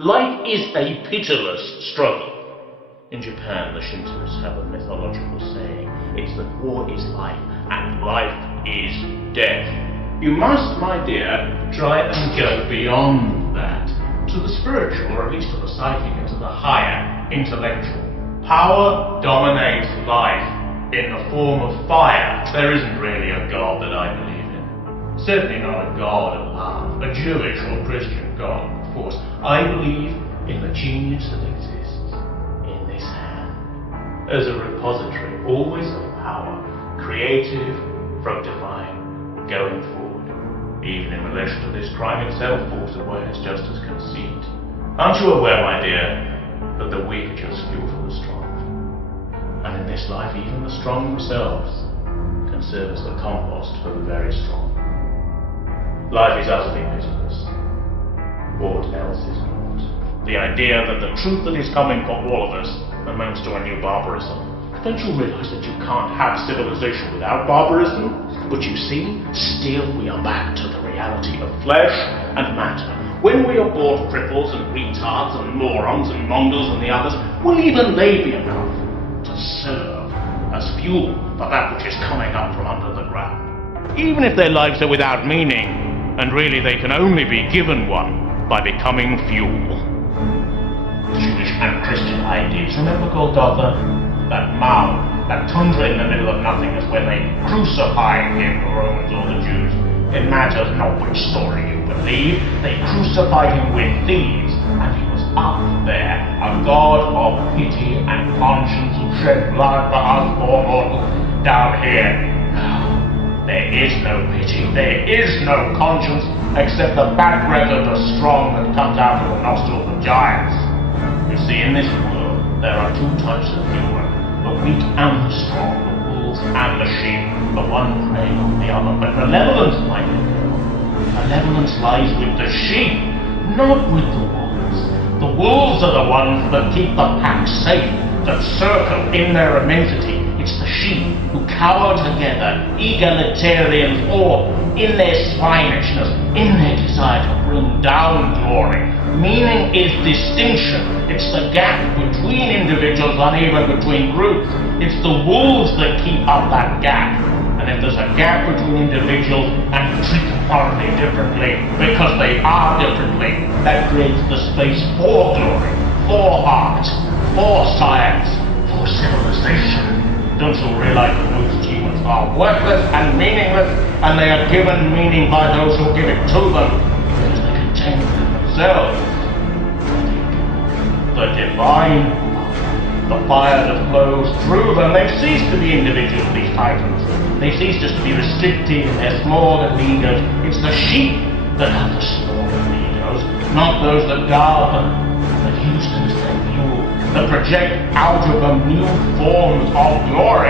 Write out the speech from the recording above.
Life is a pitiless struggle. In Japan, the Shintoists have a mythological saying. It's that war is life, and life is death. You must, my dear, try and go beyond that, to the spiritual, or at least to the psychic, and to the higher intellectual. Power dominates life in the form of fire. There isn't really a God that I believe in. Certainly not a God of love, a Jewish or Christian God, of course. I believe in the genius that exists in this hand, as a repository, always of power, creative, fructifying, going forward. Even in relation to this crime itself, force of awareness just as conceit. Aren't you aware, my dear, that the weak are just fuel for the strong? And in this life, even the strong themselves can serve as the compost for the very strong. Life is utterly pitiless. What else is not? The idea that the truth that is coming for all of us amounts to a new barbarism. Don't you realize that you can't have civilization without barbarism? But you see, still we are back to the reality of flesh and matter. When we are bored cripples and retards and morons and mongols and the others, will even they be enough to serve as fuel for that which is coming up from under the ground? Even if their lives are without meaning, and really they can only be given one by becoming fuel. Jewish and Christian ideas, remember Golgotha? That mound, that tundra in the middle of nothingness where they crucified him, the Romans or the Jews. It matters not which story you believe, they crucified him with thieves, and he was up there, a God of pity and conscience who shed blood for us poor mortals. Down here, no, there is no pity, there is no conscience, except the bad breath of the strong that comes out of the nostrils of giants. You see, in this world, there are two types of human, the weak and the strong, the wolves and the sheep, the one preying on the other. But malevolence, my dear girl, malevolence lies with the sheep, not with the wolves. The wolves are the ones that keep the pack safe, that circle in their immensity. It's the sheep who cower together, egalitarians, or in their swinishness, in their desire to bring down glory. Meaning is distinction. It's the gap between individuals and even between groups. It's the wolves that keep up that gap. And if there's a gap between individuals and you treat them horribly differently because they are differently, that creates the space for glory, for art, for science, for civilization. Don't you realize that most humans are worthless and meaningless, and they are given meaning by those who give it to them because they contain it in themselves? The divine, the fire that flows through them, they've ceased to be individuals, these titans. They cease just to be restricted in their smaller egos. It's the sheep that have the smaller egos, not those that guard them, that use them as their fuel, that project out of them new forms of glory.